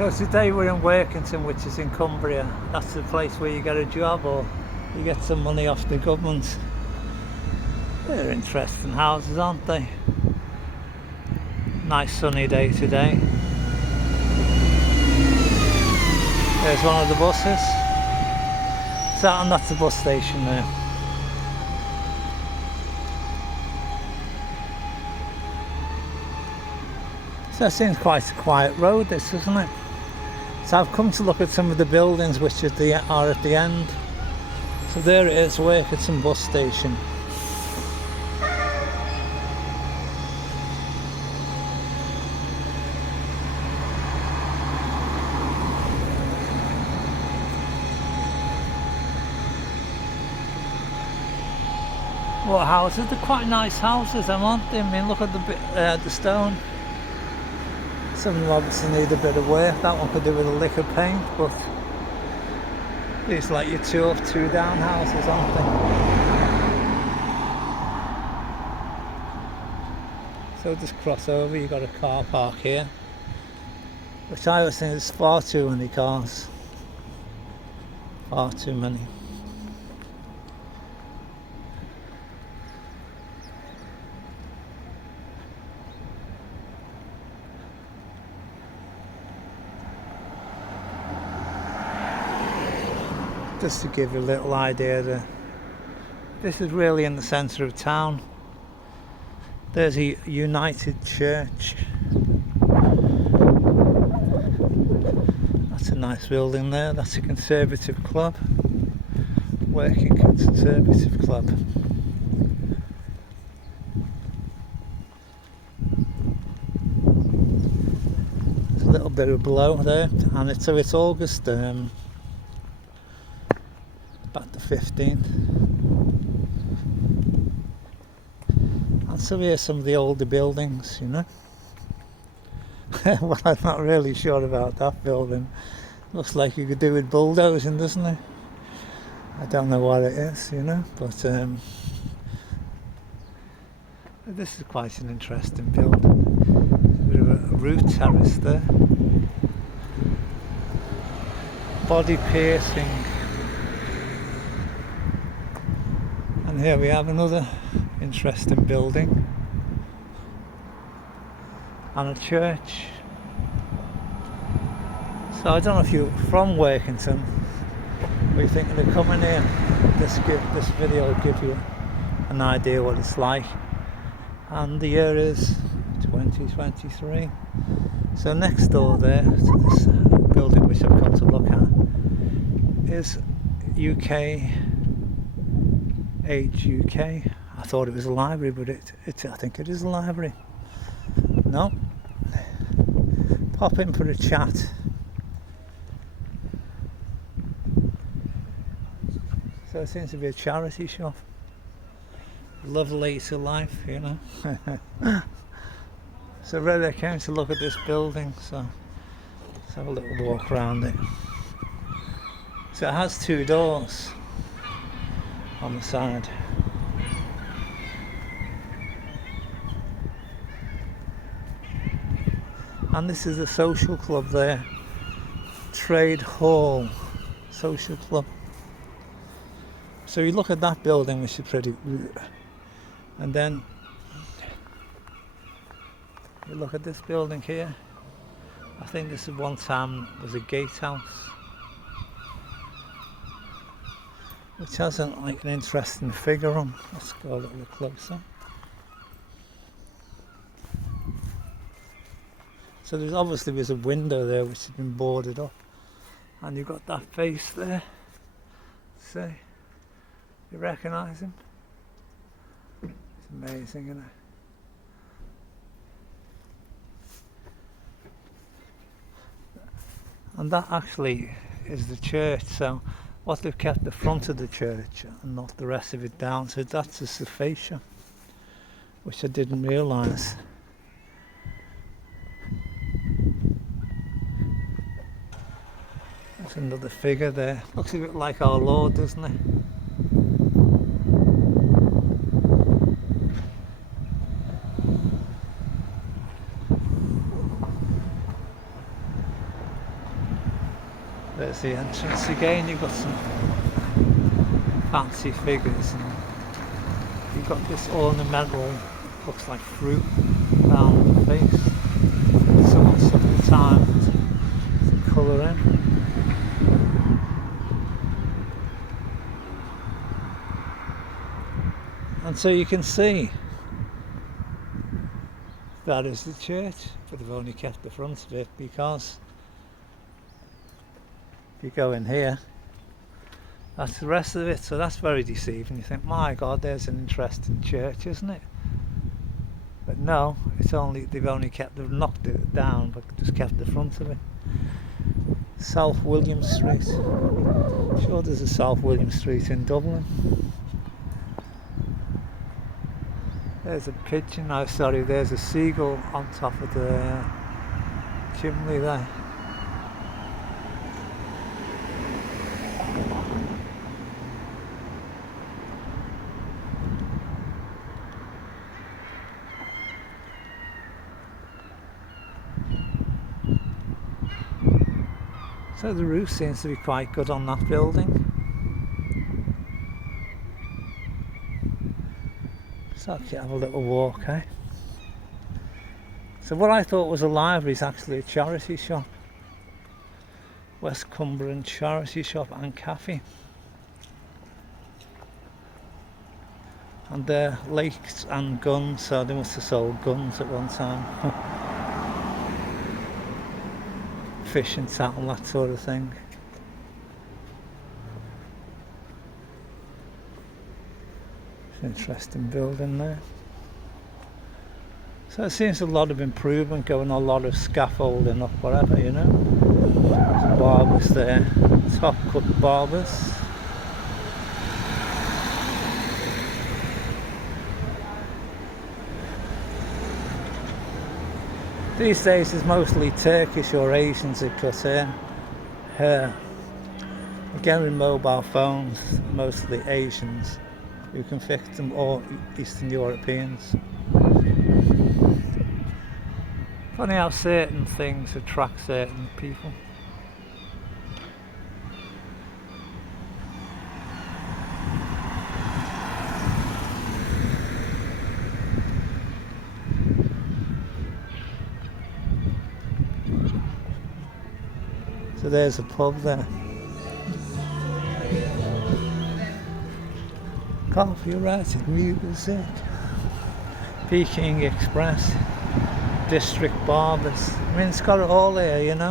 So today we're in Workington, which is in Cumbria. That's the place where you get a job or you get some money off the government. They're interesting houses, aren't they? Nice sunny day today. There's one of the buses. And that's the bus station there. So it seems quite a quiet road, this, isn't it? So I've come to look at some of the buildings which are at the end. So there it is, Workington bus station. What houses? They're quite nice houses, aren't they? I mean, look at the stone. Some of them obviously need a bit of work. That one could do with a lick of paint, but these like your 2 up, 2 down houses, aren't they? So just cross over, you've got a car park here, which I always think is far too many cars. Far too many. Just to give you a little idea, this is really in the centre of town. There's a United Church. That's a nice building there. That's a Conservative club. Workington Conservative Club. There's a little bit of blow there, and it's August. About the 15th. And so here's some of the older buildings, you know. Well, I'm not really sure about that building. Looks like you could do with bulldozing, doesn't it? I don't know what it is, you know, but this is quite an interesting building. A bit of a roof terrace there. Body piercing. And here we have another interesting building and a church. So I don't know if you're from Workington or you're thinking of coming here. This video will give you an idea what it's like. And the year is 2023. So next door there to this building which I've come to look at is UK Age UK. I thought it was a library, but I think it is a library. No. Pop in for a chat. So it seems to be a charity shop. Love later life, you know. So really I came to look at this building, so let's have a little walk around it. So it has 2 doors on the side. And this is a social club there. Trade Hall Social Club. So you look at that building, which is pretty, and then you look at this building here. I think this is one time was a gatehouse, which has like an interesting figure on. Let's go a little bit closer. So there's obviously a window there which has been boarded up, and you've got that face there. See, you recognise him? It's amazing, isn't it? And that actually is the church. So what they've kept the front of the church and not the rest of it down. So that's just the fascia, which I didn't realise. There's another figure there. Looks a bit like our Lord, doesn't it? There's the entrance again. You've got some fancy figures, and you've got this ornamental, looks like fruit, around the face. Someone took the time to colour in. And so you can see that is the church, but they've only kept the front of it, because if you go in here, that's the rest of it. So that's very deceiving. You think, my God, there's an interesting church, isn't it? But no, they've knocked it down, but just kept the front of it. South William Street. Sure, there's a South William Street in Dublin. There's a pigeon, there's a seagull on top of the chimney there. So the roof seems to be quite good on that building. So I can have a little walk, eh? So what I thought was a library is actually a charity shop. West Cumberland Charity Shop and Cafe. And they're lakes and guns, so they must have sold guns at one time. Fish and tackle, that sort of thing. It's an interesting building there. So it seems a lot of improvement going on, a lot of scaffolding up, whatever, you know. Barbers there, top cut barbers. These days it's mostly Turkish or Asians that cut hair. Again with mobile phones, mostly Asians who can fix them, or Eastern Europeans. Funny how certain things attract certain people. So there's a pub there. Coffee, writing, music. Peking Express. District Barbers. I mean, it's got it all there, you know.